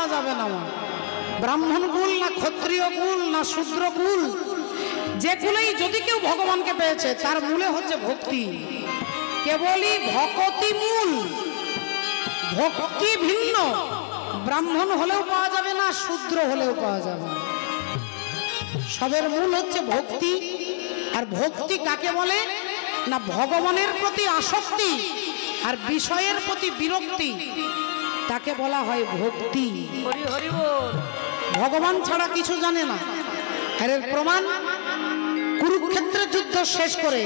পাওয়া যাবে না। ব্রাহ্মণ কুল না ক্ষত্রিয় কুল না শূদ্র কুল, যে কুলেই যদি কেউ ভগবানকে পেয়েছে তার মূলে হচ্ছে ভক্তি। কেবলই ভক্তি মূল, ভক্তি ভিন্ন। ব্রাহ্মণ হলেও পাওয়া যাবে না, শূদ্র হলেও পাওয়া যাবে না। সবের মূল হচ্ছে ভক্তি। আর ভক্তি কাকে বলে না, ভগবানের প্রতি আসক্তি আর বিষয়ের প্রতি বিরক্তি, তাকে বলা হয় ভক্তি। ভগবান ছাড়া কিছু জানে না। এর প্রমাণ কুরুক্ষেত্রের যুদ্ধ শেষ করে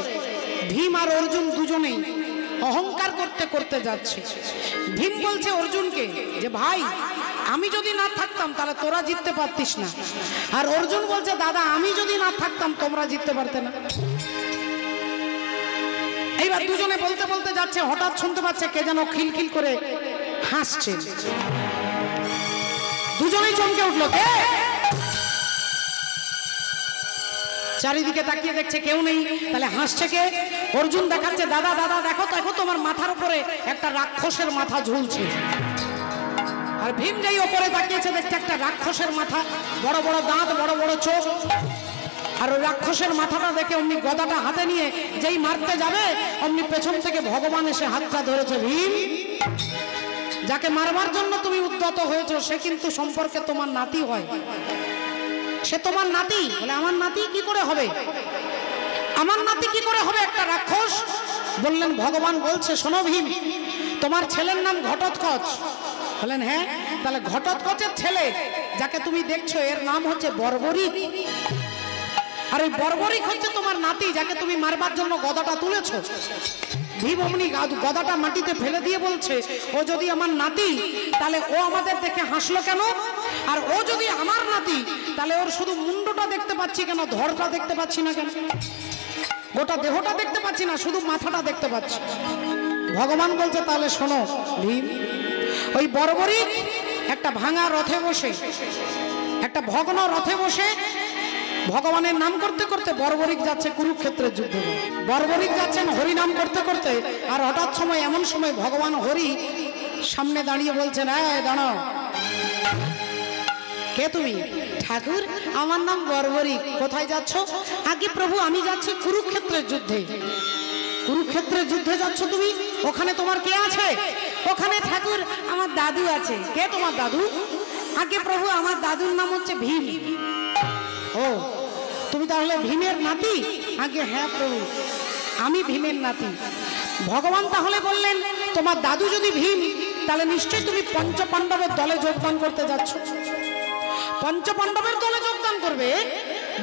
ভীম আর অর্জুন দুজনেই অহংকার করতে করতে যাচ্ছে। ভীম বলছে অর্জুনকে যে ভাই, আমি যদি না থাকতাম তাহলে তোরা জিততে পারতিস না। আর অর্জুন বলছে দাদা, আমি যদি না থাকতাম তোমরা জিততে পারতে না। এইবার দুজনে বলতে বলতে যাচ্ছে, হঠাৎ শুনতে পাচ্ছে কে যেন খিলখিল করে হাসছে। দুজনেই চমকে উঠলো, কে? চারিদিকে তাকিয়ে দেখছে কেউ নেই, তাহলে হাসছে কে? অর্জুন দেখাচ্ছে, দাদা দাদা দেখো দেখো, তোমার মাথার উপরে একটা রাক্ষসের মাথা ঝুলছে। আর ভীম যেই ওপরে তাকিয়েছে দেখছে একটা রাক্ষসের মাথা, বড় বড় দাঁত, বড় বড় চোখ। আর ওই রাক্ষসের মাথাটা দেখে অমনি গদাটা হাতে নিয়ে যেই মারতে যাবে, অমনি পেছন থেকে ভগবান এসে হাতটা ধরেছে। ভীম, যাকে মারবার জন্য তুমি উদ্যত হয়েছো সে কিন্তু সম্পর্কে তোমার নাতি হয়। সে তোমার নাতি। বলে আমার নাতি কি করে হবে? আমার নাতি কি করে হবে একটা রাক্ষস? বললেন ভগবান বলছে, শোনো ভীম, তোমার ছেলের নাম ঘটোৎকচ। বলেন হ্যাঁ। তাহলে ঘটোৎকচের ছেলে যাকে তুমি দেখছো এর নাম হচ্ছে বর্বরিক। আর ওই বর্বরিক হচ্ছে তোমার নাতি, যাকে তুমি মারবার জন্য গদাটা তুলেছো। ভীম অমনি গদাটা মাটিতে ফেলে দিয়ে বলছে, ও যদি আমার নাতি তাহলে ও আমাদের দেখে হাসলো কেন? আর ও যদি আমার নাতি তাহলে ওর শুধু মুন্ডটা দেখতে পাচ্ছি কেন, ধরটা দেখতে পাচ্ছি না কেন? গোটা দেহটা দেখতে পাচ্ছি না, শুধু মাথাটা দেখতে পাচ্ছি। ভগবান বলছে তাহলে শোনো ভীম, ওই বর্বরিক একটা ভাঙা রথে বসে, একটা ভগ্ন রথে বসে ভগবানের নাম করতে করতে বর্বরিক যাচ্ছে কুরুক্ষেত্রের যুদ্ধে। বর্বরিক যাচ্ছেন হরি নাম করতে করতে, আর হঠাৎ সময় এমন সময় ভগবান হরি সামনে দাঁড়িয়ে বলছেন, এই দাঁড়াও। কে তুমি? ঠাকুর, আমার নাম বর্বরিক। কোথায় যাচ্ছ? আগে প্রভু, আমি যাচ্ছি কুরুক্ষেত্রের যুদ্ধে। কুরুক্ষেত্রের যুদ্ধে যাচ্ছ তুমি? ওখানে তোমার কে আছে? ওখানে ঠাকুর আমার দাদু আছে। কে তোমার দাদু? আগে প্রভু, আমার দাদুর নাম হচ্ছে ভীম। ও, তুমি তাহলে ভীমের নাতি? আগে হ্যাঁ প্রভু, আমি ভীমের নাতি। ভগবান তাহলে বললেন, তোমার দাদু যদি ভীম, তাহলে নিশ্চয়ই তুমি পঞ্চপাণ্ডবের দলে যোগদান করতে যাচ্ছ। পঞ্চপাণ্ডবের দলে যোগদান করবে?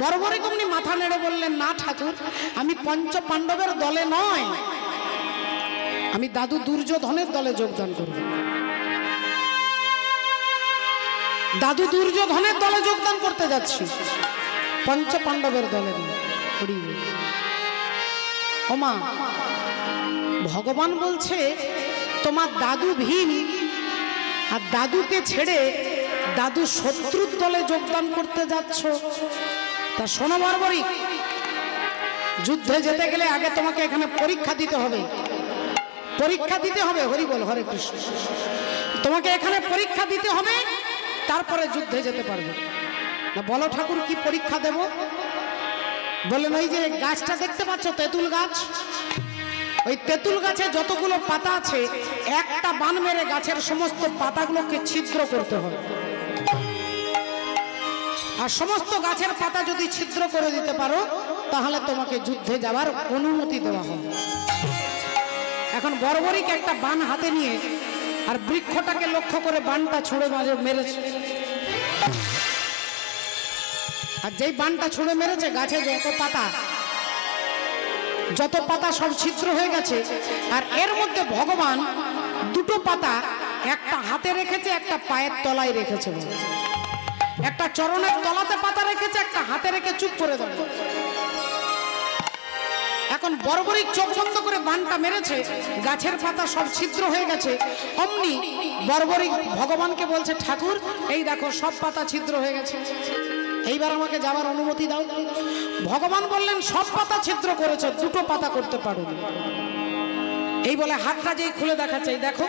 বর্বরিক অমনি মাথা নেড়ে বললেন, না ঠাকুর, আমি পঞ্চপাণ্ডবের দলে নয়, আমি দাদু দুর্যোধনের দলে যোগদান করব। দাদু দুর্যোধনের দলে যোগদান করতে যাচ্ছি, পঞ্চপাণ্ডবের দলে নয়। ওমা, ভগবান বলছে তোমার দাদু ভীম, আর দাদুকে ছেড়ে দাদু শত্রুর দলে যোগদান করতে যাচ্ছ। তা শোনো বর্বরিক, যুদ্ধে যেতে গেলে আগে তোমাকে এখানে পরীক্ষা দিতে হবে। পরীক্ষা দিতে হবে, হরি বল, হরে কৃষ্ণ। তোমাকে এখানে পরীক্ষা দিতে হবে, তারপরে যুদ্ধে যেতে পারবে। না বলো ঠাকুর, কি পরীক্ষা দেব? বলেন, ওই যে গাছটা দেখতে পাচ্ছ, তেঁতুল গাছ, ওই তেঁতুল গাছে যতগুলো পাতা আছে, একটা বান মেরে গাছের সমস্ত পাতাগুলোকে ছিদ্র করতে হবে। আর সমস্ত গাছের পাতা যদি ছিদ্র করে দিতে পারো, তাহলে তোমাকে যুদ্ধে যাওয়ার অনুমতি দেওয়া হবে। এখন বর্বরিক একটা বান হাতে নিয়ে আর বৃক্ষটাকে লক্ষ্য করে বানটা ছুঁড়ে মেরেছে। আর যেই বানটা ছুঁড়ে মেরেছে, গাছে যত পাতা সব ছিদ্র হয়ে গেছে। আর এর মধ্যে ভগবান দুটো পাতা একটা হাতে রেখেছে, একটা পায়ের তলায় রেখেছে। একটা চরণের তলাতে পাতা রেখেছে, একটা হাতে রেখে চুপ করে দেবে। এখন বর্বরিক চোখ বন্ধ করে বানটা মেরেছে, গাছের পাতা সব ছিদ্র হয়ে গেছে। অমনি বর্বরিক ভগবানকে বলছে, ঠাকুর এই দেখো সব পাতা ছিদ্র হয়ে গেছে, এইবার আমাকে যাওয়ার অনুমতি দাও। ভগবান বললেন, সব পাতা ছিদ্র করেছ, দুটো পাতা করতে পারো। এই বলে হাতটা যেই খুলে দেখাচ্ছে, এই দেখো।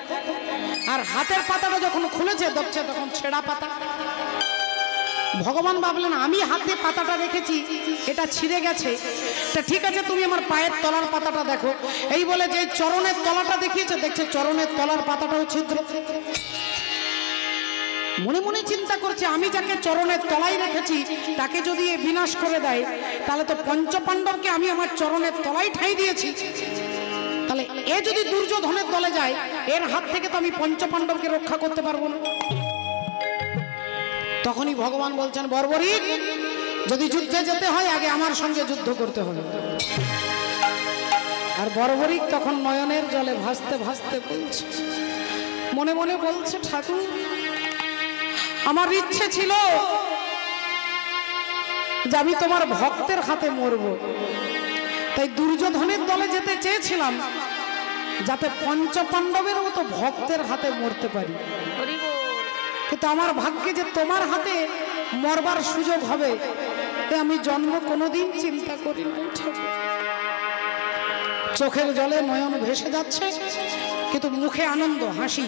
আর হাতের পাতাটা যখন খুলেছে দেখছে তখন ছেঁড়া পাতা। ভগবান ভাবলেন আমি হাতে পাতাটা রেখেছি, এটা ছিঁড়ে গেছে, তা ঠিক আছে তুমি আমার পায়ের তলার পাতাটা দেখো। এই বলে যে চরণের তলাটা দেখিয়েছে, দেখছে চরণের তলার পাতাটাও ছিদ্র। মনে মনে চিন্তা করছে আমি যাকে চরণের তলায় রেখেছি তাকে যদি এ বিনাশ করে দেয়, তাহলে তো পঞ্চপাণ্ডবকে আমি আমার চরণের তলায় ঠাঁই দিয়েছি, তাহলে এ যদি দুর্যোধনের দলে যায় এর হাত থেকে তো আমি পঞ্চপাণ্ডবকে রক্ষা করতে পারবো না। তখনই ভগবান বলছেন বর্বরিক, যদি যুদ্ধে যেতে হয় আগে আমার সঙ্গে যুদ্ধ করতে হবে। আর বর্বরিক তখন নয়নের জলে ভাসতে ভাসতে বলছে, মনে মনে বলছে ঠাকুর আমার ইচ্ছে ছিল যে আমি তোমার ভক্তের হাতে মরব, তাই দুর্যোধনের দলে যেতে চেয়েছিলাম যাতে পঞ্চপাণ্ডবের মতো ভক্তের হাতে মরতে পারি, কিন্তু আমার ভাগ্যে যে তোমার হাতে মরবার সুযোগ হবে এ আমি জন্ম কোনোদিন চিন্তা করি নাই। চোখের জলে নয়ন ভেসে যাচ্ছে কিন্তু মুখে আনন্দ হাসি।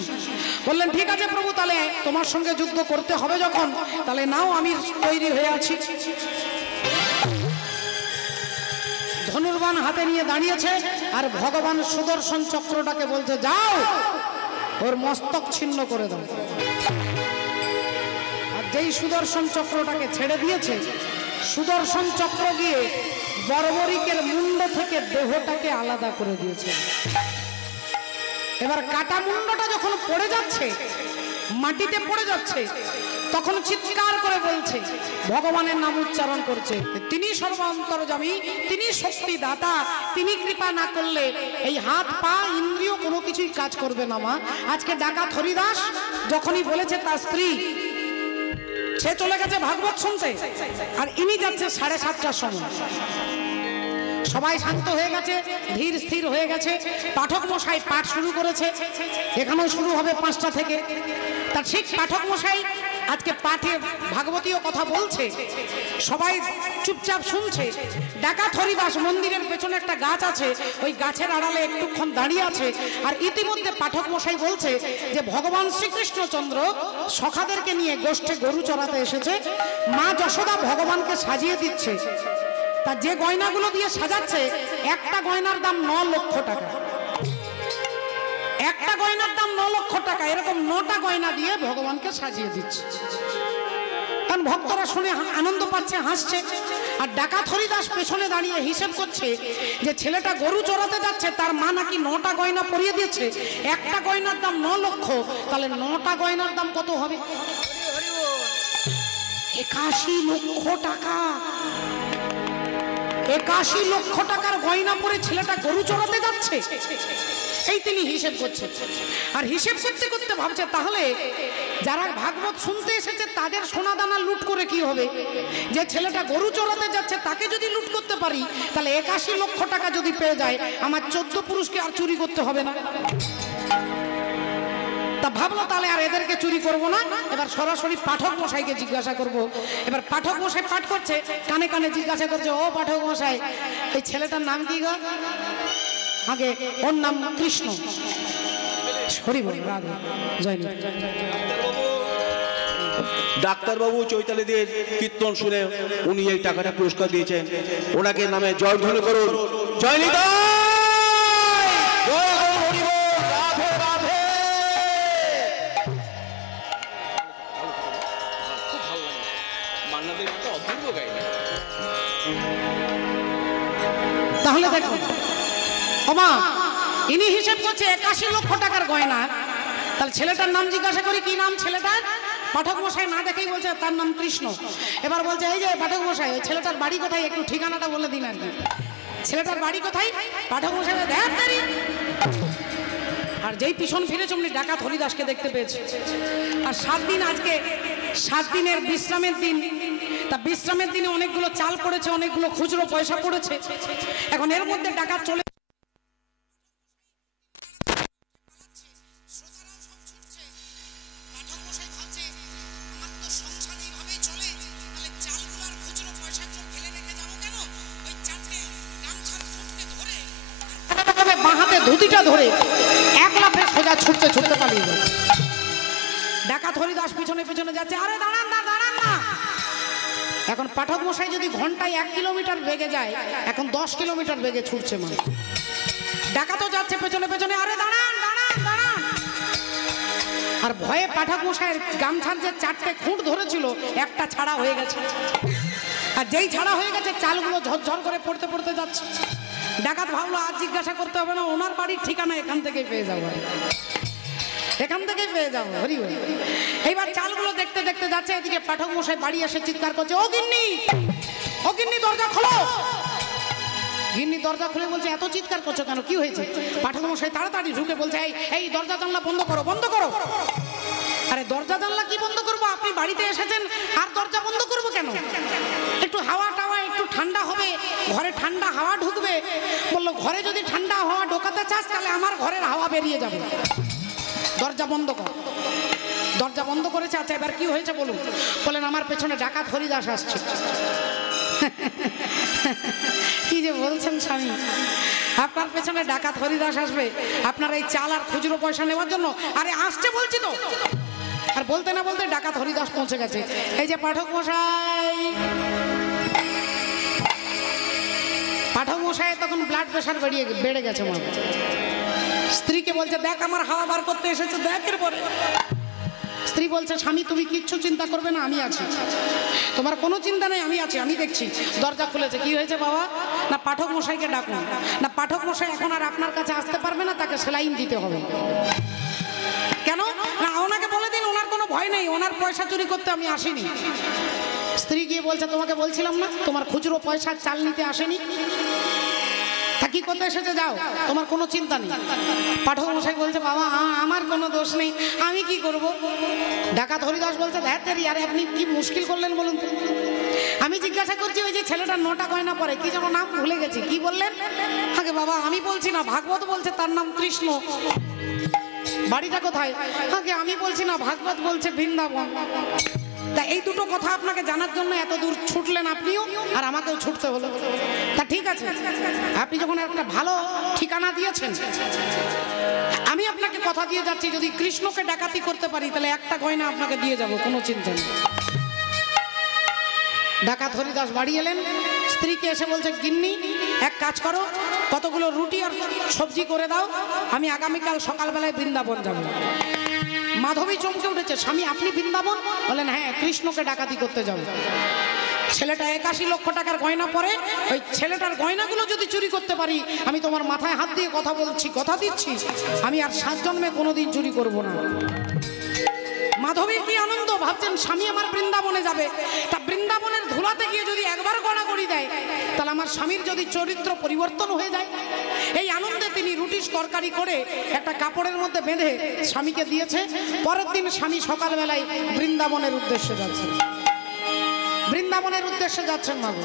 বললেন ঠিক আছে প্রভু, তাহলে তোমার সঙ্গে যুদ্ধ করতে হবে যখন, তাহলে নাও আমি তৈরি হয়ে আছি। ধনুর্বাণ হাতে নিয়ে দাঁড়িয়েছে আর ভগবান সুদর্শন চক্রটাকে বলছে যাও ওর মস্তক ছিন্ন করে দাও। আর যেই সুদর্শন চক্রটাকে ছেড়ে দিয়েছে, সুদর্শন চক্র গিয়ে বর্বরিকের মুন্ড থেকে দেহটাকে আলাদা করে দিয়েছে। এবার কাটা মুন্ডটা যখন পড়ে যাচ্ছে, মাটিতে পড়ে যাচ্ছে, তখন চিৎকার করে বলছে, ভগবানের নাম উচ্চারণ করছে, তিনি সর্বান্তর্যামী, তিনি শক্তি দাতা, তিনি কৃপা না করলে এই হাত পা ইন্দ্রিয় কোনো কিছুই কাজ করবে না। মা আজকে ডাকাত হরিদাস যখনই বলেছে তার স্ত্রী, সে চলে গেছে ভাগবত শুনতে আর ইনি যাচ্ছে 7:30টার সময়। সবাই শান্ত হয়ে গেছে, ধীর স্থির হয়ে গেছে। পাঠক মশাই পাঠ শুরু করেছে, এখানেও শুরু হবে 5টা থেকে। তার ঠিক পাঠক মশাই আজকে পাঠে ভাগবতীয় কথা বলছে, সবাই চুপচাপ শুনছে। ডাকাত হরিদাস মন্দিরের পেছনে একটা গাছ আছে, ওই গাছের আড়ালে একটুক্ষণ দাঁড়িয়ে আছে। আর ইতিমধ্যে পাঠক মশাই বলছে যে ভগবান শ্রীকৃষ্ণচন্দ্র সখাদেরকে নিয়ে গোষ্ঠে গরু চড়াতে এসেছে, মা যশোদা ভগবানকে সাজিয়ে দিচ্ছে। তা যে গয়নাগুলো দিয়ে সাজাচ্ছে, একটা গয়নার দাম 9 লক্ষ টাকা, একটা গয়নার দাম 9 লক্ষ টাকা। এরকম 9টা গয়না দিয়ে ভগবানকে সাজিয়ে দিচ্ছে। কারণ ভক্তরা শুনে আনন্দ পাচ্ছে, হাসছে। আর ডাকাত হরিদাস পেছনে দাঁড়িয়ে হিসেব করছে যে ছেলেটা গরু চড়াতে যাচ্ছে, তার মা নাকি 9টা গয়না পরিয়ে দিয়েছে, একটা গয়নার দাম 9 লক্ষ, তাহলে 9টা গয়নার দাম কত হবে? 81 লক্ষ টাকা। 81 লক্ষ টাকার গয়না পরে ছেলেটা গরু চড়াতে যাচ্ছে, এই তিনি হিসেব করছে। আর হিসেব করতে করতে ভাবছে তাহলে যারা ভাগবত শুনতে এসেছে তাদের সোনা দানা লুট করে কি হবে? যে ছেলেটা গরু চড়াতে যাচ্ছে তাকে যদি লুট করতে পারি, তাহলে 81 লক্ষ টাকা যদি পেয়ে যায়, আমার 14 পুরুষকে আর চুরি করতে হবে না। তা ভাবলো তাহলে আর এদেরকে চুরি করব না, এবার সরাসরি পাঠক মশাইকে জিজ্ঞাসা করব। এবার পাঠক মশাই পাঠ করছে, কানে কানে জিজ্ঞাসা করছে, ও পাঠক মশাই এই ছেলেটার নাম কি গো? আগে ওর নাম কৃষ্ণ। হরি বল, রাধে জয়। ডাক্তারবাবু চৈতালিদের কীর্তন শুনে উনি এই টাকাটা পুরস্কার দিয়েছেন, ওনাকে নামে জয়ধ্বনি করুন। জয় নিতাই, জয় হরি বল, রাধে রাধে। তাহলে দেখুন ওমা, ইনি হিসেব করছে 81 লক্ষ টাকার গয়না। তাহলে ছেলেটার নাম জিজ্ঞাসা করি, কি নাম ছেলেটার? পাঠক মশাই না দেখেই বলছে তার নাম কৃষ্ণ। এবার বলছে এই যে পাঠক মশাই, ছেলেটার বাড়ি কোথায়, একটু ঠিকানাটা বলে দিন আর কি। ছেলেটার বাড়ি কোথায়? পাঠক মশাই দেখ তারি। আর যেই পিছন ফিরে চমনি ডাকাত হরিদাসকে দেখতে পেয়েছে। আর 7 দিন, আজকে 7 দিনের বিশ্রামের দিন। তা বিশ্রামের দিনে অনেকগুলো চাল পড়েছে, অনেকগুলো খুচরো পয়সা পড়েছে। এখন এর মধ্যে ডাকাত চলে ধুতিটা ধরে এক লাফে সোজা ছুটতে ছুটতে পালিয়ে যাচ্ছে। ডাকাত হরিদাস পিছনে পিছনে যাচ্ছে, আরে দাঁড়ান না দাঁড়ান না। এখন পাঠক মশাই যদি ঘন্টায় 1 কিলোমিটার বেগে যায়, এখন 10 কিলোমিটার বেগে ছুটছে মানে। ডাকাতও যাচ্ছে পেছনে পেছনে, আরে দাঁড়ান দাঁড়ান দাঁড়ান। আর ভয়ে পাঠক মশাইয়ের গামছার যে 4টে খুঁট ধরেছিল একটা ছাড়া হয়ে গেছে। আর যেই ছাড়া হয়ে গেছে চালগুলো ঝরঝর করে পড়তে পড়তে যাচ্ছে। ডাকাত ভাবলো আজ জিজ্ঞাসা করতে হবে না, ওনার বাড়ির ঠিকানা এখান থেকেই পেয়ে যাবো, এখান থেকেই পেয়ে যাবো। হরি হরি। এইবার চালগুলো দেখতে দেখতে যাচ্ছে, এদিকে পাঠক মশাই বাড়ি এসে চিৎকার করছে, ও গিন্নি, ও গিন্নি দরজা খোলো। গিন্নি দরজা খুলে বলছে, এত চিৎকার করছো কেন, কি হয়েছে? পাঠক মশাই তাড়াতাড়ি ঢুকে বলছে, এই দরজা জানলা বন্ধ করো, বন্ধ করো। আরে দরজা জানলা কি বন্ধ করবো, আপনি বাড়িতে এসেছেন আর দরজা বন্ধ করবো কেন? একটু হাওয়া টাওয়া একটু ঠান্ডা হবে, ঘরে ঠান্ডা হাওয়া ঢুকবে। বললো, ঘরে যদি ঠান্ডা হাওয়া ঢোকাতে চাস তাহলে আমার ঘরের হাওয়া বেরিয়ে যাবে, দরজা বন্ধ কর। দরজা বন্ধ করেছে। আচ্ছা এবার কি হয়েছে বলুন। বলেন, আমার পেছনে ডাকাত হরিদাস আসছে। কি যে বলছেন স্বামী, আপনার পেছনে ডাকাত হরিদাস আসবে আপনার এই চাল আর খুচরো পয়সা নেওয়ার জন্য? আরে আসছে বলছি তো। আর বলতে না বলতে ডাকাত হরিদাস পৌঁছে গেছে। এই যে পাঠক মশাই, পাঠক মশাই তখন ব্লাড প্রেশার বেড়ে গেছে। মা স্ত্রীকে বলছে, দেখ আমার হাওয়া বার করতে এসেছে, দেখ। এরপরে স্ত্রী বলছে, স্বামী তুমি কিচ্ছু চিন্তা করবে না, আমি আছি, তোমার কোনো চিন্তা নেই, আমি আছি, আমি দেখছি। দরজা খুলেছে। কি হয়েছে বাবা? না পাঠক মশাইকে ডাকুন। না পাঠক মশাই এখন আর আপনার কাছে আসতে পারবে না, তাকে সেলাইন দিতে হবে। কেন? না ওনাকে বলে দিন ওনার কোনো ভয় নেই, ওনার পয়সা চুরি করতে আমি আসিনি। স্ত্রী গিয়ে বলছে, তোমাকে বলছিলাম না তোমার খুচরো পয়সা চাল নিতে আসেনি, তা কি করতে এসেছে, যাও, তোমার কোনো চিন্তা নেই। পাঠক মশাই বলছে, বাবা আমার কোনো দোষ নেই, আমি কি করব? ডাকাত হরিদাস বলছে, ধ্যাত্তেরি, আরে আপনি কি মুশকিল করলেন বলুন তো। আমি জিজ্ঞাসা করছি ওই যে ছেলেটার 9টা গয়না পরে, কি যেন নাম ভুলে গেছি, কি বললেন? আগে বাবা আমি বলছি না, ভাগবত বলছে তার নাম কৃষ্ণ। বাড়িটা কোথায়? আগে আমি বলছি না, ভাগবত বলছে বৃন্দাবন। তা এই দুটো কথা আপনাকে জানার জন্য এত দূর ছুটলেন আপনিও, আর আমাকেও ছুটতে হলো। তা ঠিক আছে, আপনি যখন একটা ভালো ঠিকানা দিয়েছেন, আমি আপনাকে কথা দিয়ে যাচ্ছি, যদি কৃষ্ণকে ডাকাতি করতে পারি তাহলে একটা গয়না আপনাকে দিয়ে যাব, কোনো চিন্তা নেই। ডাকাত হরিদাস বাড়ি এলেন। স্ত্রীকে এসে বলছে, গিন্নি এক কাজ করো, কতগুলো রুটি আর সবজি করে দাও, আমি আগামীকাল সকালবেলায় বৃন্দাবন যাব। মাধবী চমকে উঠেছে, স্বামী আপনি বৃন্দাবন? বলেন, হ্যাঁ, কৃষ্ণকে ডাকাতি করতে যাব। ছেলেটা 81 লক্ষ টাকার গয়না পরে, ওই ছেলেটার গয়নাগুলো যদি চুরি করতে পারি, আমি তোমার মাথায় হাত দিয়ে কথা বলছি, কথা দিচ্ছি, আমি আর 7 জন্মে কোনোদিন চুরি করব না। মাধবীর কি আনন্দ, ভাবছেন স্বামী আমার বৃন্দাবনে যাবে। তা বৃন্দাবনের ধুলাতে গিয়ে যদি একবার গড়াগড়ি দেয়, তাহলে আমার স্বামীর যদি চরিত্র পরিবর্তন হয়ে যায়। এই আনন্দে তিনি রুটি তরকারি করে একটা কাপড়ের মধ্যে বেঁধে স্বামীকে দিয়েছে। পরের দিন স্বামী সকালবেলায় বৃন্দাবনের উদ্দেশ্যে যাচ্ছেন, বৃন্দাবনের উদ্দেশ্যে যাচ্ছেন মাগো।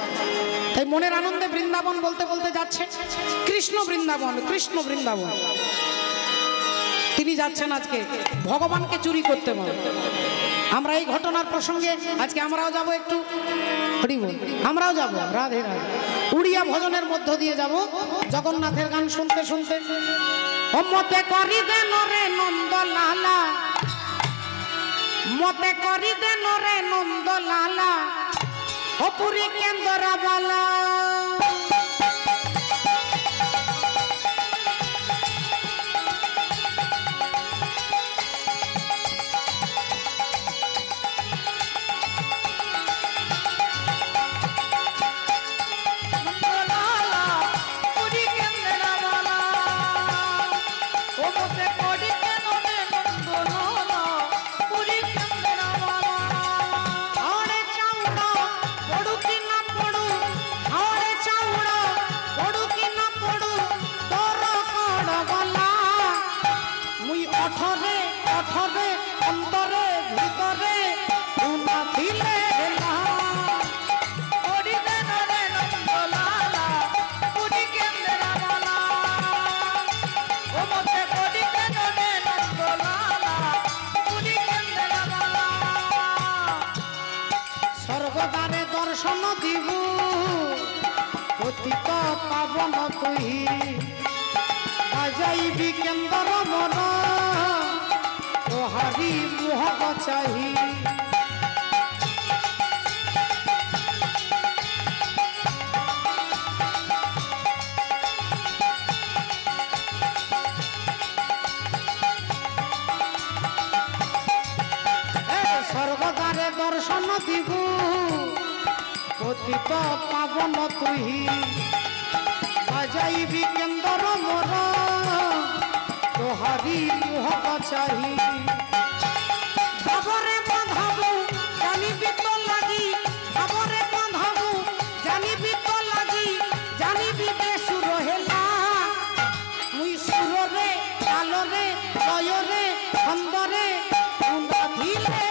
তাই মনের আনন্দে বৃন্দাবন বলতে বলতে যাচ্ছে, কৃষ্ণ বৃন্দাবন, কৃষ্ণ বৃন্দাবন। তিনি যাচ্ছেন আজকে ভগবানকে চুরি করতে বল। আমরা এই ঘটনার প্রসঙ্গে আজকে আমরাও যাব, একটু হরি বল, আমরাও যাব রাধে রাধে উড়িয়া ভজনের মধ্য দিয়ে যাব জগন্নাথের গান শুনতে শুনতে। মতে করি দেন রে নন্দ লালা, মতে করি দেন রে নন্দ লালা, ও পুরী কেন্দ্র বালা। দর্শন দিব পতিত পাবন তুই, আজ বাজাইবি কেন্দ্র মন তোহারি মুহ চাহি স্বর্গদ্বারে দর্শন দিবু পতিত পাবন তুহি বাজাইবি কেন্দ্র মোর তোহারি মুহ চাহি ভাবরে বাঁধাবু জানিবি তো লাগি ভাবরে বাঁধাবু জানিবি তো লাগি জানিবি বেসুর হেলা মুই সুররে তালরে লয়রে ছন্দরে দিলে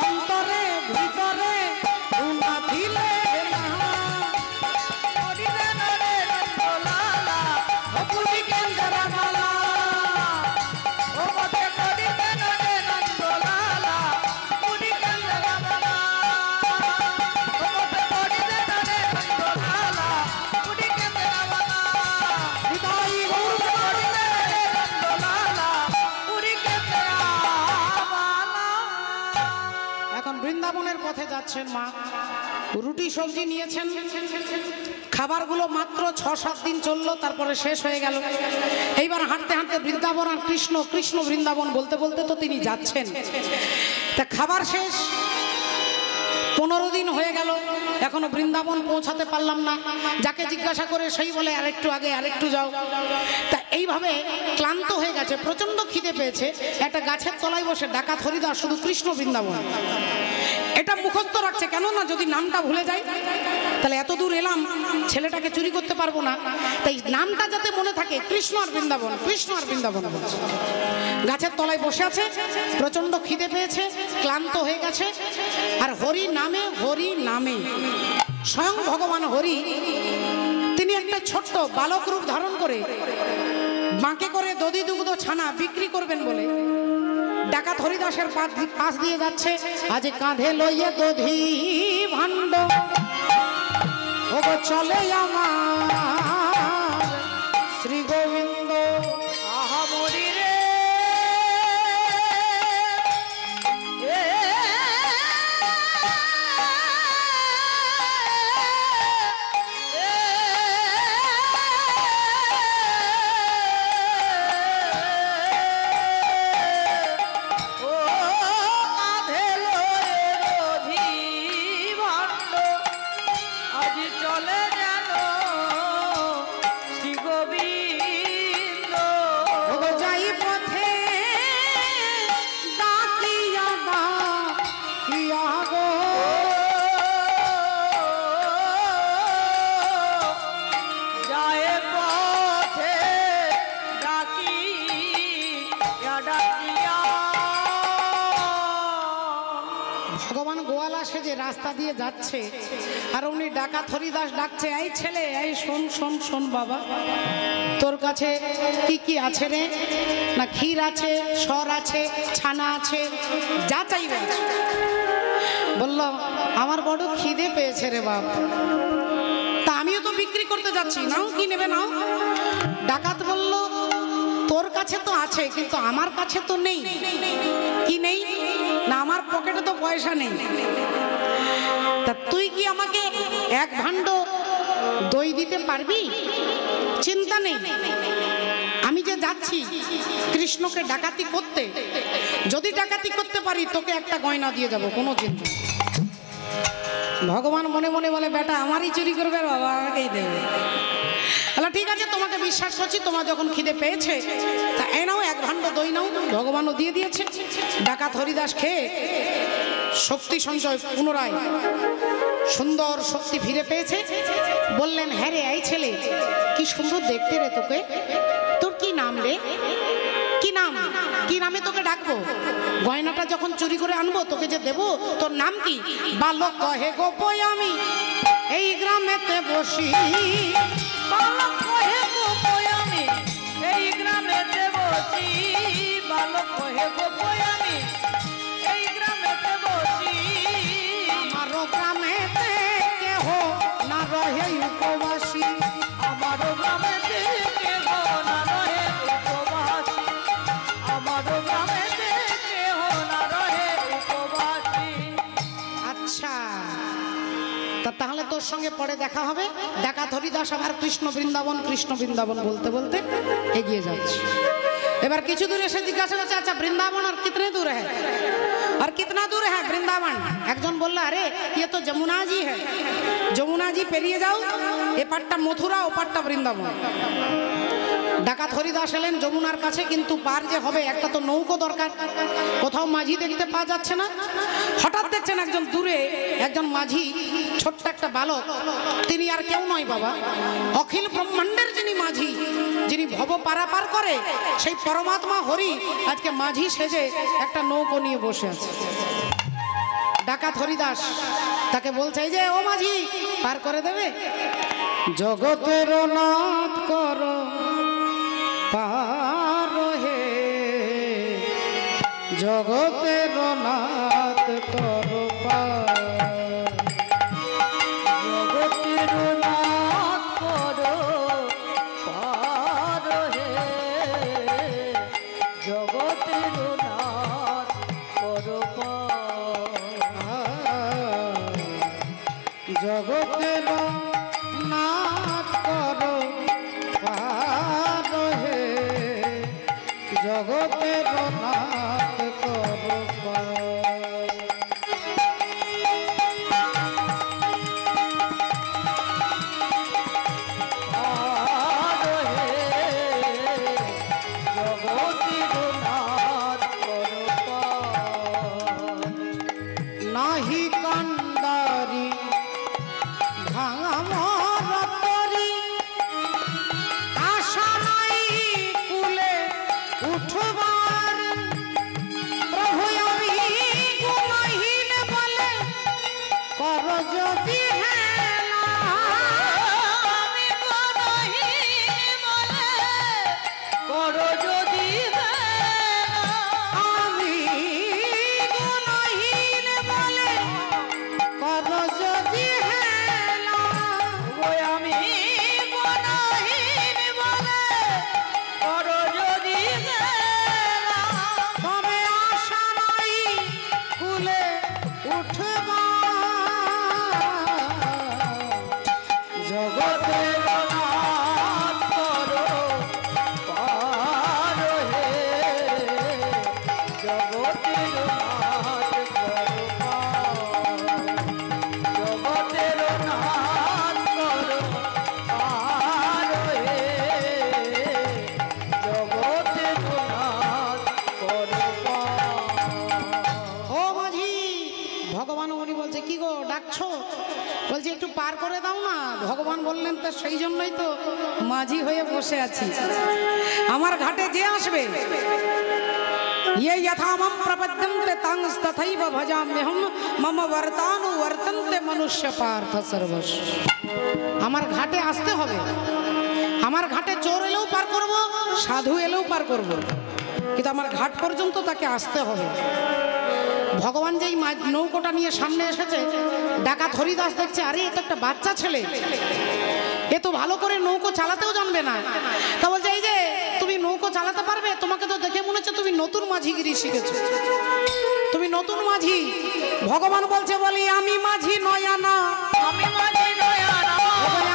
অন্তরে ভিতরে দিলে বৃন্দাবনের পথে যাচ্ছেন মা রুটি সবজি নিয়েছেন খাবারগুলো মাত্র ৬-৭ দিন চললো তারপরে শেষ হয়ে গেল এইবার হাঁটতে হাঁটতে বৃন্দাবন আর কৃষ্ণ কৃষ্ণ বৃন্দাবন বলতে বলতে তো তিনি যাচ্ছেন তা খাবার শেষ 15 দিন হয়ে গেল এখনো বৃন্দাবন পৌঁছাতে পারলাম না যাকে জিজ্ঞাসা করে সেই বলে আরেকটু আগে আরেকটু যাও তা এইভাবে ক্লান্ত হয়ে গেছে প্রচন্ড খিদে পেয়েছে একটা গাছের তলায় বসে ডাকাত হরিদাস শুধু কৃষ্ণ বৃন্দাবন এটা মুখস্থ রাখছে কেন না যদি নামটা ভুলে যাই তাহলে এত দূর এলাম ছেলেটাকে চুরি করতে পারবো না তাই নামটা যাতে মনে থাকে কৃষ্ণ আর বৃন্দাবন কৃষ্ণ আর বৃন্দাবন গাছের তলায় বসে আছে প্রচন্ড খিদে পেয়েছে ক্লান্ত হয়ে গেছে আর হরি নামে স্বয়ং ভগবান হরি তিনি একটা ছোট্ট বালক রূপ ধারণ করে বাঁকে করে দধি দুগ্ধ ছানা বিক্রি করবেন বলে ডাকাত হরিদাসের পাশ দিয়ে যাচ্ছে আজ কাঁধে লইয়ে দধি ভাণ্ড ও চলে আমার শ্রী গোবিন্দ আহা মরি রে ভগবান গোয়ালা সেজে রাস্তা দিয়ে যাচ্ছে আর উনি ডাকাত হরিদাস ডাকছে এই ছেলে এই শোন শোন শোন বাবা তোর কাছে কি কি আছে রে না ক্ষীর আছে সর আছে ছানা আছে যা চাইবে বলল আমার বড় খিদে পেয়েছে রে বাবা তা আমিও তো বিক্রি করতে যাচ্ছি নাও কি নেবে নাও ডাকাত বলল তোর কাছে তো আছে কিন্তু আমার কাছে তো নেই কি নেই না আমার পকেটে তো পয়সা নেই তা তুই কি আমাকে এক ভাণ্ড দই দিতে পারবি চিন্তা নেই আমি যে যাচ্ছি কৃষ্ণকে ডাকাতি করতে যদি ডাকাতি করতে পারি তোকে একটা গয়না দিয়ে যাব কোনো চিন্তা ভগবান মনে মনে বলে বেটা আমারই চুরি করবে আর বাবা আমাকেই দেবে বলে ঠিক আছে তোমাকে বিশ্বাস করছি তোমার যখন খিদে পেয়েছে তা এ নাও এক ভাণ্ড দই নাও ভগবানও দিয়ে দিয়েছে ডাকাত হরিদাস খেয়ে শক্তি সঞ্চয় পুনরায় সুন্দর শক্তি ফিরে পেয়েছে বললেন হ্যাঁ রে এই ছেলে কি সুন্দর দেখতে রে তোকে তোর কি নাম রে কি নাম কি নামে তোকে ডাকবো, গয়নাটা যখন চুরি করে আনবো তোকে যে দেবো, তোর নাম কি? বালক কহে গো বই আমি এই গ্রামেতে বসি, বালক কহে গো বই আমি এই গ্রামেতে বসি, বালক কহে গো বই আমি এই গ্রামেতে বসি। আমারও গ্রামেতে কেহ না রহে উপবাসী, আমারও গ্রামেতে কেহ না রহে উপবাসী, আমারও গ্রামেতে কেহ না রহে উপবাসী। আচ্ছা তাহলে তোর সঙ্গে পরে দেখা হবে। ডাকাত হরিদাস আবার কৃষ্ণ বৃন্দাবন বলতে বলতে এগিয়ে যাচ্ছে। এবার কিছু দূর এসে জিজ্ঞাসা করছে, আচ্ছা বৃন্দাবন আর কিতনে দূর হ্যাঁ, আর কিতনা দূর হ্যাঁ বৃন্দাবন? একজন বললো, আরে ये तो যমুনা জি হ্যাঁ, যমুনা জি পেরিয়ে যাও, এ পাটটা মথুরা ও পাটটা বৃন্দাবন। ডাকাত হরিদাস এলেন যমুনার কাছে, কিন্তু পার যে হবে একটা তো নৌকো দরকার, কোথাও মাঝি দেখতে পাওয়া যাচ্ছে না। হঠাৎ দেখছেন একজন দূরে একজন মাঝি, ছোট্ট একটা বালক, তিনি আর কেউ নয় বাবা, অখিল ব্রহ্মাণ্ডের যিনি মাঝি, যিনি ভব পারাপার করে, সেই পরমাত্মা হরি আজকে মাঝি সেজে একটা নৌকো নিয়ে বসে আছে। ডাকাত হরিদাস তাকে বলছে, এই যে ও মাঝি পার করে দেবে? জগতের নাথ কর পার হে, জগতের নাথ কর পার, জগতের নাথ করো পার হে, জগতের নাথ করো পার। জগতের নাথ কর পার হে, জগতের নাথ কর পার। নাহি কান্দারি ভাঙা মরতরি, আশা নাই কুলে উঠবার, প্রভু আমি গুণহীন বলে কর যদি হেলা, আমি গুণহীন বলে করো যদি আমি গুণহীন বলে কর যদি হেলা, আমি গুণহীন বলে করো যদি তবে আশা নাই কুলে উঠবার, জগতের নাথ করো পার হে, জগতের নাথ করো পার, জগতের নাথ করো পার হে, জগতের নাথ করো পার। ও মাঝি, ভগবান উনি বলছে, কি গো ডাকছো? বলছে একটু পার করে দাও না। ভগবান বললেন, তো সেই জন্যই তো মাঝি হয়ে বসে আছি। আমার ঘাটে যে আসবে, ये यथा मम प्रपद्यन्ते तांस्तथैव भजाम्यहम् मम वर्तानु वर्तन्ते मनुष्य पार्थ सर्वश। আমার ঘাটে আসতে হবে। আমার ঘাটে চোর এলেও পার করব, সাধু এলেও পার করব, কিন্তু আমার ঘাট পর্যন্ত তাকে আসতে হবে। ভগবান যেই নৌকোটা নিয়ে সামনে এসেছে, ডাকাত হরিদাস দেখছে, আরে এ তো একটা বাচ্চা ছেলে, এ তো ভালো করে নৌকো চালাতেও জানবে না। তা বলছে, এই যে তুমি নৌকো চালাতে পারবে? তোমাকে তো দেখে মনে হচ্ছে তুমি নতুন মাঝিগিরি শিখেছো, তুমি নতুন মাঝি। ভগবান বলছে, বলি আমি মাঝি নয়ানা, আমি মাঝি নয়ানা,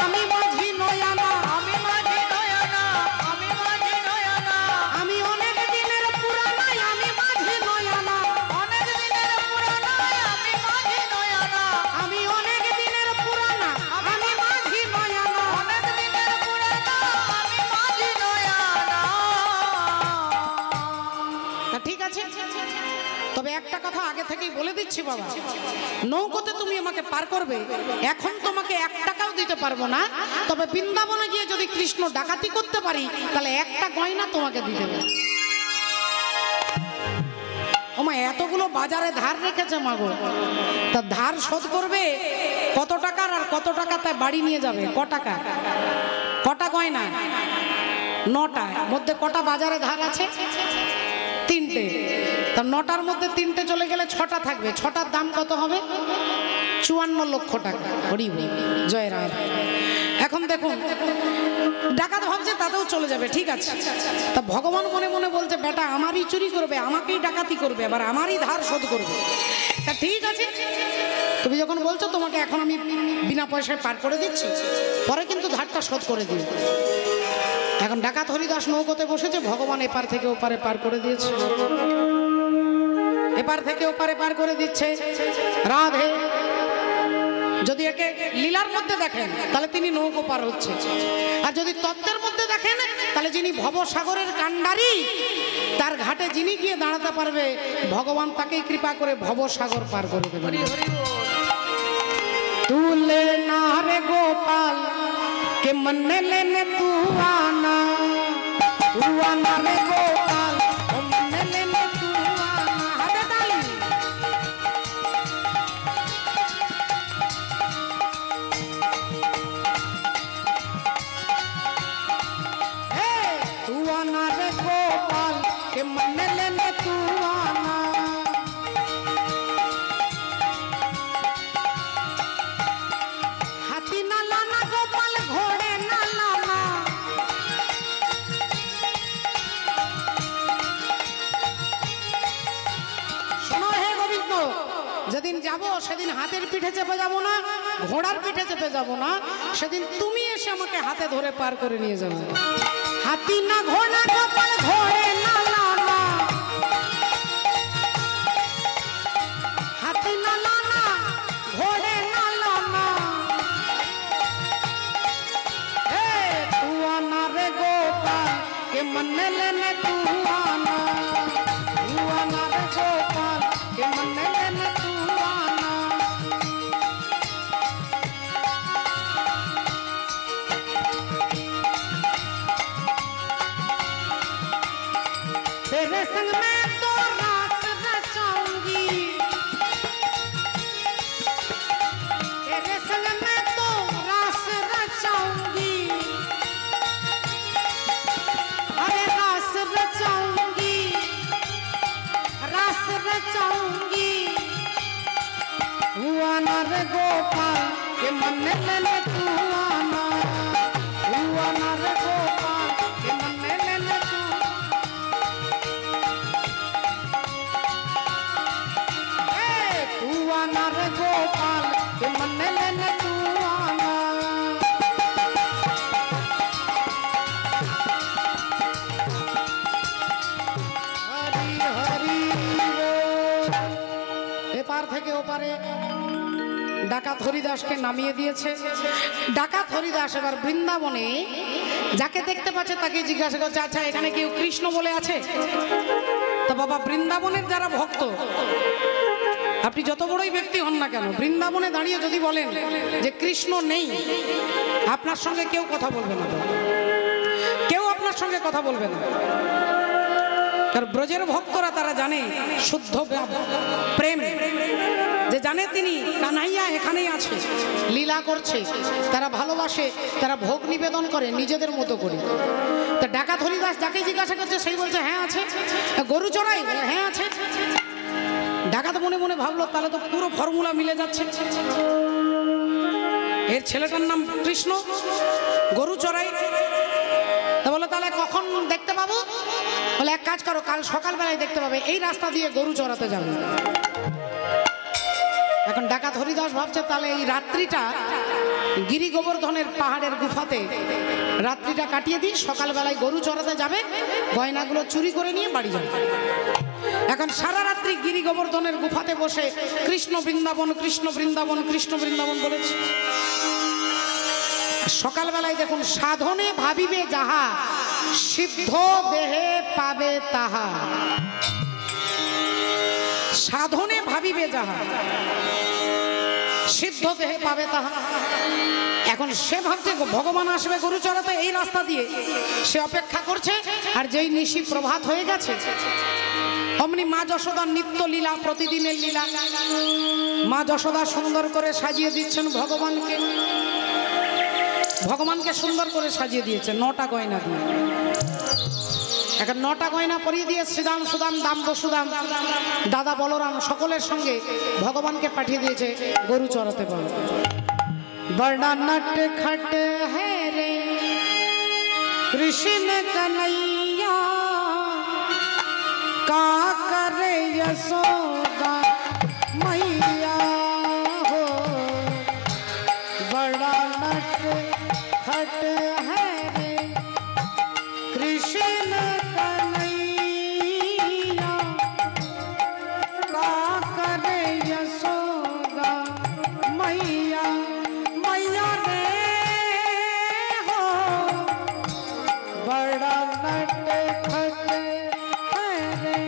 আমি মাঝি নয়ানা, আমি মাঝি নয়ানা, আমি মাঝি নয়ানা, আমি অনেক দিনের পুরানা, আমি মাঝি নয়ানা, অনেক দিনের পুরানা, আমি মাঝি নয়ানা, আমি অনেক দিনের পুরানা, আমি মাঝি নয়ানা। অনেক দিনের পুরানা, আমি মাঝি নয়ানা। তা ঠিক আছে, তবে একটা কথা আগে থেকেই বলে দিচ্ছি বাবা, নৌকোতে তুমি আমাকে পার করবে, এখন তোমাকে 1 টাকাও দিতে পারবো না, তবে বৃন্দাবনে গিয়ে যদি কৃষ্ণ ডাকাতি করতে পারি, তাহলে একটা গয়না তোমাকে দিয়ে দেবো। ওমা এতগুলো বাজারে ধার রেখেছে মাগো, তা ধার শোধ করবে কত টাকার আর কত টাকা তাই বাড়ি নিয়ে যাবে? ক টাকা? কটা গয়না? 9টার মধ্যে কটা বাজারে ধার আছে? 3টে। তা 9টার মধ্যে 3টে চলে গেলে 6টা থাকবে। 6টার দাম কত হবে? 54 লক্ষ টাকা। হরি বল, জয় রাম। এখন দেখুন ডাকাত ভাবছে তাতেও চলে যাবে, ঠিক আছে। তা ভগবান মনে মনে বলছে বেটা আমারই চুরি করবে, আমাকেই ডাকাতি করবে, আবার আমারই ধার শোধ করবে। তা ঠিক আছে, তুমি যখন বলছো তোমাকে এখন আমি বিনা পয়সায় পার করে দিচ্ছি, পরে কিন্তু ধারটা শোধ করে দিই। এখন ডাকাত হরিদাস নৌকোতে বসেছে, ভগবান এপার থেকে ওপারে পার করে দিয়েছে, এপার থেকে ওপারে পার করে দিচ্ছে। রাধে যদি একে লীলার মধ্যে দেখেন তাহলে তিনি নৌকো পার হচ্ছে, আর যদি তত্ত্বের মধ্যে দেখেন তাহলে যিনি ভবসাগরের কাণ্ডারি তার ঘাটে যিনি গিয়ে দাঁড়াতে পারবে ভগবান তাকেই কৃপা করে ভবসাগর পার করে দেবেন। তুলে না রে গোপাল के मन लेने तू आना रे गोपाल, मन लेने तू आना। हाथे ताली। हे तू आना रे गोपाल के मन लेने तू आना। हाथी ना लाना गोपाल, घोड़े ना लाना, শোনো হে গোবিন্দ, যেদিন যাব সেদিন হাতের পিঠে চেপে যাব না, ঘোড়ার পিঠে চেপে যাব না, সেদিন তুমি এসে আমাকে হাতে ধরে পার করে নিয়ে যাবে। হাতি না ঘোড়া গোপাল, ঘোড়ে না লানা, হাতি না লানা, ঘোড়ে না লানা। तू आना रे गोपाल के मन लेने तू आना, तू आना रे गोपाल के मन लेने तू आना। तेरे संग मैं तो रात रचाऊंगी, तेरे संग मैं तो रास रचाऊंगी, अरे रास रचाऊंगी, रास रचाऊंगी। तू आना रे गोपाल के मन लेने तू आना, तू आना रे गोपाल के मन लेने तू। तू आना रे गोपाल के मन लेने तू आना। हरि हरि बोल। এপার থেকে ওপারে ডাকাত হরিদাসকে নামিয়ে দিয়েছে। ডাকাত হরিদাস এবার বৃন্দাবনে যাকে দেখতে পাচ্ছে তাকে জিজ্ঞাসা করছে, আচ্ছা এখানে কেউ কৃষ্ণ বলে আছে? তো বাবা বৃন্দাবনের যারা ভক্ত, আপনি যত বড়ই ব্যক্তি হন না কেন, বৃন্দাবনে দাঁড়িয়ে যদি বলেন যে কৃষ্ণ নেই, আপনার সঙ্গে কেউ কথা বলবে না, কেউ আপনার সঙ্গে কথা বলবে না। কারণ ব্রজের ভক্তরা তারা জানে শুদ্ধ প্রেম, যে জানে তিনি কানাইয়া এখানেই আছে, লীলা করছে, তারা ভালোবাসে, তারা ভোগ নিবেদন করে নিজেদের মতো করে। তা ডাকাত হরিদাস যাকে জিজ্ঞাসা করছে সেই বলছে হ্যাঁ আছে। গরু চড়াই? হ্যাঁ আছে। ডাকাত মনে মনে ভাবলো তাহলে তো পুরো ফর্মুলা মিলে যাচ্ছে, এর ছেলেটার নাম কৃষ্ণ, গরু চড়াই। তা বলো তাহলে কখন দেখতে পাবো? বলে এক কাজ করো, কাল সকালবেলায় দেখতে পাবে, এই রাস্তা দিয়ে গরু চড়াতে যাবে। এখন ডাকাত হরিদাস ভাবছে তাহলে এই রাত্রিটা গিরি গোবর্ধনের পাহাড়ের গুফাতে রাত্রিটা কাটিয়ে দিই, সকালবেলায় গরু চড়াতে যাবে, গয়নাগুলো চুরি করে নিয়ে বাড়ি যাবে। এখন সারা রাত্রি গিরি গোবর্ধনের গুফাতে বসে কৃষ্ণ বৃন্দাবন, কৃষ্ণ বৃন্দাবন, কৃষ্ণ বৃন্দাবন বলেছে। সকালবেলায় দেখুন, সাধনে ভাবিবে যাহা, সিদ্ধ দেহে পাবে তাহা। সাধনে ভাবিবে যাহা, সিদ্ধ দেহে পাবে তাহা। এখন সে ভাবছে ভগবান আসবে গরু চড়াতে এই রাস্তা দিয়ে, সে অপেক্ষা করছে। আর যেই নিশি প্রভাত হয়ে গেছে, অমনি মা যশোদার নিত্য লীলা, প্রতিদিনের লীলা। মা যশোদা সুন্দর করে সাজিয়ে দিচ্ছেন ভগবানকে। ভগবানকে সুন্দর করে সাজিয়ে দিয়েছে 9টা গয়না দিয়ে। এখন 9টা গয়না পরিয়ে দিয়ে শ্রীদাম, সুদাম, দাম, বসুদাম, দাদা বলরাম সকলের সঙ্গে ভগবানকে পাঠিয়ে দিয়েছে গরু চড়াতে। বল बड़ा नट खट है रे कृष्ण कन्हैया, का करे यशोदा मैया हो। बड़ा नट खट है रे कृष्ण कन्हैया, का करे यशोदा मैया। मैया रे हो बड़ा नट खट है रे।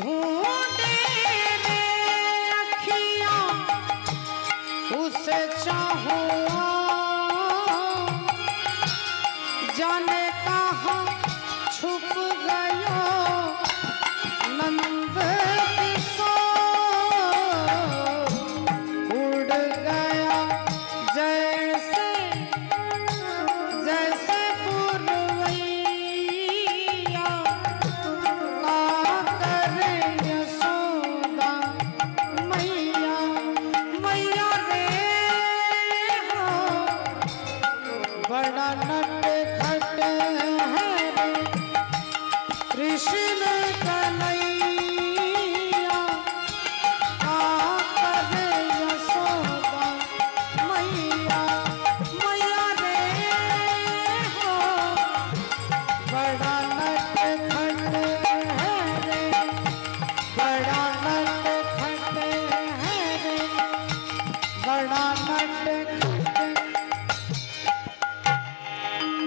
ढूंढे रे अखियां उसे चाहो, जाने कहाँ छुप गयो नंद किशोर। उड़ गया जैसे जैसे पुरवैया, का करे यशोदा मैया। मैया रे हो बड़ा नट खट है रे कृष्ण कन्हैया, का करे यशोदा मैया। मैया रे हो बड़ा नट खट है रे, बड़ा नट खट है रे, बड़ा नट खट।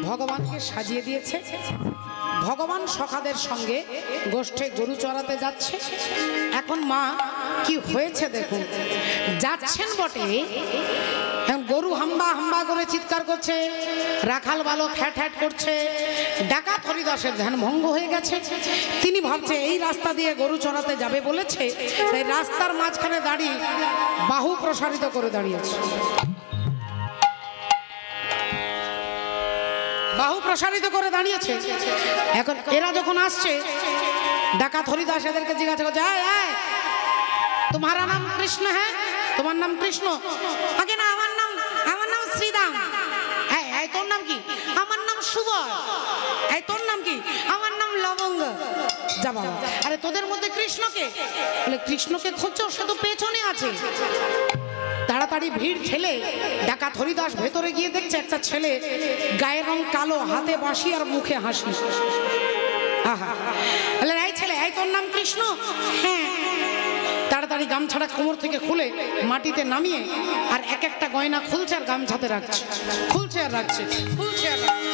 ভগবানকে সাজিয়ে দিয়েছে। ভগবান সখাদের সঙ্গে গোষ্ঠে গরু চড়াতে যাচ্ছে। এখন মা কি হয়েছে দেখুন, যাচ্ছেন বটে, এখন গরু হাম্বা হাম্বা করে চিৎকার করছে, রাখাল বালক হ্যাট হ্যাট করছে। ডাকাত হরিদাসের ধ্যান ভঙ্গ হয়ে গেছে। তিনি ভাবছে এই রাস্তা দিয়ে গরু চড়াতে যাবে বলেছে, তাই রাস্তার মাঝখানে দাঁড়িয়ে বাহু প্রসারিত করে দাঁড়িয়েছে। বাহু প্রসারিত করে দাঁড়িয়েছে। এখন এরা যখন আসছে, ডাকাত হরিদাস এদেরকে জিজ্ঞাসা করছে, তোমারা নাম কৃষ্ণ? হ্যাঁ, তোমার নাম কৃষ্ণ? আগে না, আমার নাম শ্রীদাম। হ্যাঁ, তোর নাম কি? আমার নাম সুবল। হ্যাঁ, তোর নাম কি? আমার নাম লবঙ্গ। যা বাবা, আরে তোদের মধ্যে কৃষ্ণকে? বলে কৃষ্ণকে খুঁজছো, সে তো পেছনে আছে। তাড়াতাড়ি ভিড় ঠেলে ডাকাত হরিদাস ভেতরে গিয়ে দেখছে একটা ছেলে, গায়ের রং কালো, হাতে বাঁশি আর মুখে হাসি। আহা, বলে এই ছেলে, এই তোর নাম কৃষ্ণ? হ্যাঁ। তাড়াতাড়ি গামছাটা কোমর থেকে খুলে মাটিতে নামিয়ে আর এক একটা গয়না খুলছে আর গামছাতে রাখছে, খুলছে আর রাখছে, খুলছে আর রাখছে।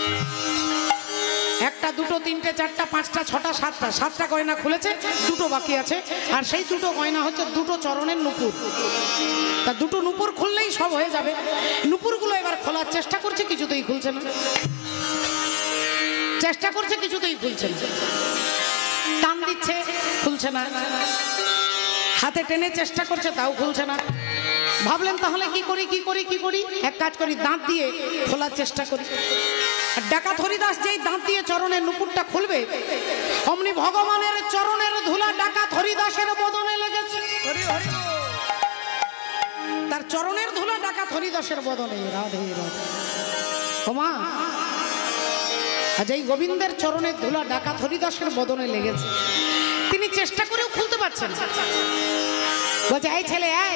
একটা, দুটো, তিনটে, চারটা, পাঁচটা, ছটা, সাতটা, 7টা গয়না খুলেছে, 2টো বাকি আছে। আর সেই 2টো গয়না হচ্ছে 2টো চরণের নুপুর। তা 2টো নুপুর খুললেই সব হয়ে যাবে। নুপুরগুলো এবার খোলার চেষ্টা করছে, কিছুতেই খুলছে না। চেষ্টা করছে, কিছুতেই খুলছে না। টান দিচ্ছে, খুলছে না। হাতে টেনে চেষ্টা করছে, তাও খুলছে না। ভাবলেন তাহলে কি করি, কি করি, কি করি? এক কাজ করি, দাঁত দিয়ে খোলার চেষ্টা করি। ডাকাত হরিদাস যেই দাঁত দিয়ে চরণের নুপুরটা খুলবে, অমনি ভগবানের চরণের ধুলা ডাকাত হরিদাসের বদনে লেগেছে। তার চরণের ধুলা ডাকাত হরিদাসের বদনে। রাধে রাধে। ওমা, আজ এই গোবিন্দের চরণের ধুলা ডাকাত হরিদাসের বদনে লেগেছে। তিনি চেষ্টা করেও খুলতে পারছেন। বলছে, এই ছেলে, এই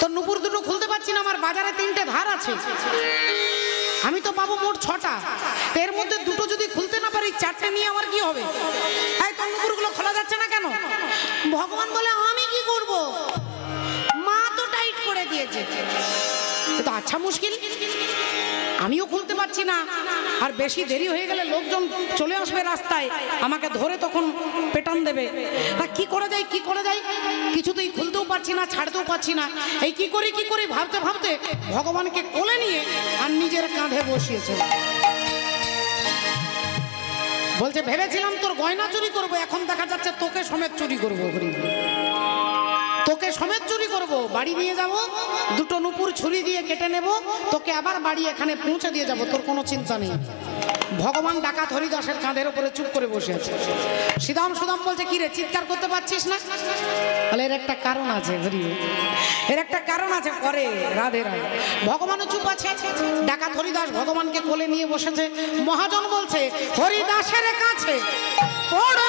তোর নুপুর 2টো খুলতে পারছি না, আমার বাজারে 3টে ধার আছে, আমি তো পাবো মোট 6টা। এর মধ্যে 2টো যদি খুলতে না পারি, 4টে নিয়ে আমার কি হবে? এই তোর নুপুরগুলো খোলা যাচ্ছে না কেন? ভগবান বলে, আমি কি করব, মা তো টাইট করে দিয়েছে। তো আচ্ছা মুশকিল, আমিও খুলতে পারছি পারছি না, আর বেশি দেরি হয়ে গেলে লোকজন চলে আসবে রাস্তায়, আমাকে ধরে তখন পেটান দেবে। তা কি করা যায়, কি করা যায়, কিছুতেই খুলতেও পারছি না, ছাড়তেও পারছি না। এই কি করি ভাবতে ভাবতে ভগবানকে কোলে নিয়ে আর নিজের কাঁধে বসিয়েছে। বলছে ভেবেছিলাম তোর গয়না চুরি করবো, এখন দেখা যাচ্ছে তোকে সমেত চুরি করবো, তোকে সমেত চুরি করব, বাড়ি নিয়ে যাব, দুটো নুপুর ছুরি দিয়ে কেটে নেব, তোকে আবার বাড়ি এখানে পৌঁছে দিয়ে যাব, তোর কোনো চিন্তা নেই। ভগবান ডাকাত হরিদাসের কাঁধের উপরে চুপ করে বসে আছে। সুদাম বলছে কি রে, চিৎকার করতে পারছিস না? বলে এর একটা কারণ আছে, এর একটা কারণ আছে, পরে রাধে রাধে। ভগবানও চুপ আছে, ডাকাত হরিদাস ভগবানকে কোলে নিয়ে বসেছে। মহাজন বলছে হরিদাসের কাছে বড়